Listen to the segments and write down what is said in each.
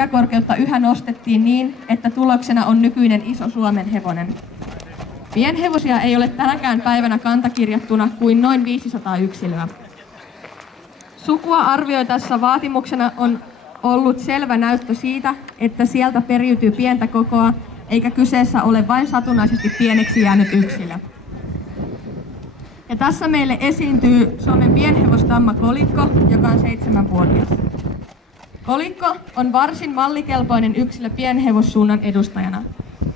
selkäkorkeutta yhä nostettiin niin, että tuloksena on nykyinen iso Suomen hevonen. Pienhevosia ei ole tänäkään päivänä kantakirjattuna kuin noin 500 yksilöä. Sukua arvioitaessa vaatimuksena on ollut selvä näyttö siitä, että sieltä periytyy pientä kokoa, eikä kyseessä ole vain satunnaisesti pieneksi jäänyt yksilö. Ja tässä meille esiintyy Suomen pienhevostamma Kolikko, joka on 7-vuotias. Kolikko on varsin mallikelpoinen yksilö pienhevossuunnan edustajana.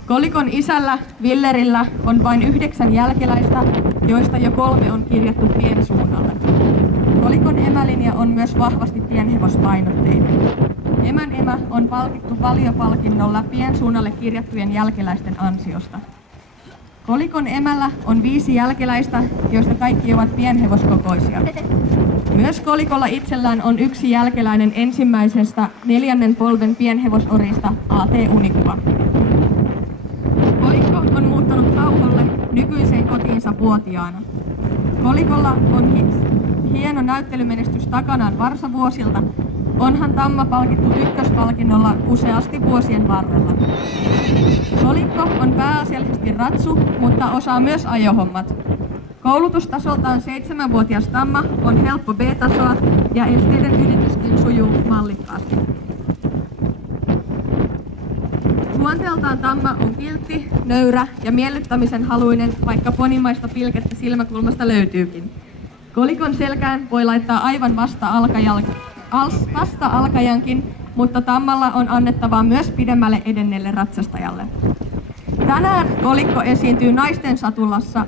Kolikon isällä Villerillä on vain 9 jälkeläistä, joista jo 3 on kirjattu piensuunnalle. Kolikon emälinja on myös vahvasti pienhevospainotteinen. Emän emä on palkittu valiopalkinnolla piensuunnalle kirjattujen jälkeläisten ansiosta. Kolikon emällä on 5 jälkeläistä, joista kaikki ovat pienhevoskokoisia. Myös Kolikolla itsellään on 1 jälkeläinen ensimmäisestä 4. polven pienhevosorista A.T. Unikuva. Kolikko on muuttanut Hauholle nykyiseen kotiinsa vuotiaana. Kolikolla on hieno näyttelymenestys takanaan varsavuosilta. Onhan tamma palkittu ykköspalkinnolla useasti vuosien varrella. Kolikko on pääasiallisesti ratsu, mutta osaa myös ajohommat. Koulutustasoltaan 7-vuotias tamma on helppo B-tasoa ja esteiden ylityskin sujuu mallikkaasti. Luonteeltaan tamma on kiltti, nöyrä ja miellyttämisen haluinen, vaikka ponimaista pilkettä silmäkulmasta löytyykin. Kolikon selkään voi laittaa aivan vasta-alkajankin, mutta tammalla on annettavaa myös pidemmälle edenneelle ratsastajalle. Tänään Kolikko esiintyy naisten satulassa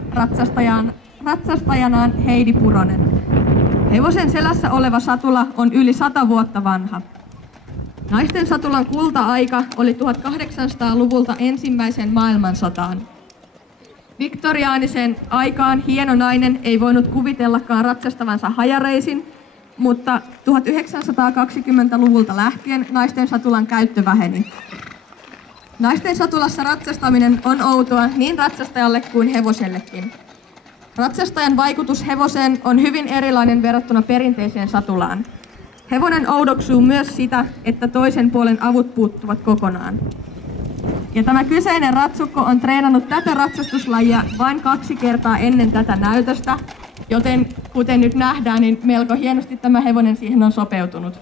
ratsastajanaan Heidi Puronen. Hevosen selässä oleva satula on yli 100 vuotta vanha. Naisten satulan kulta-aika oli 1800-luvulta ensimmäiseen maailmansotaan. Viktoriaanisen aikaan hieno nainen ei voinut kuvitellakaan ratsastavansa hajareisin, mutta 1920-luvulta lähtien naisten satulan käyttö väheni. Naisten satulassa ratsastaminen on outoa niin ratsastajalle kuin hevosellekin. Ratsastajan vaikutus hevoseen on hyvin erilainen verrattuna perinteiseen satulaan. Hevonen oudoksuu myös sitä, että toisen puolen avut puuttuvat kokonaan. Ja tämä kyseinen ratsukko on treenannut tätä ratsastuslajia vain 2 kertaa ennen tätä näytöstä, joten kuten nyt nähdään, niin melko hienosti tämä hevonen siihen on sopeutunut.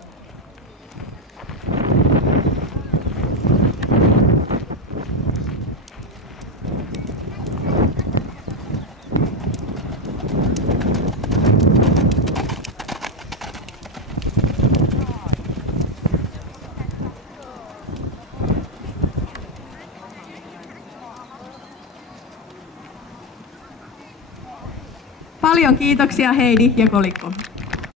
Paljon kiitoksia Heidi ja Kolikko.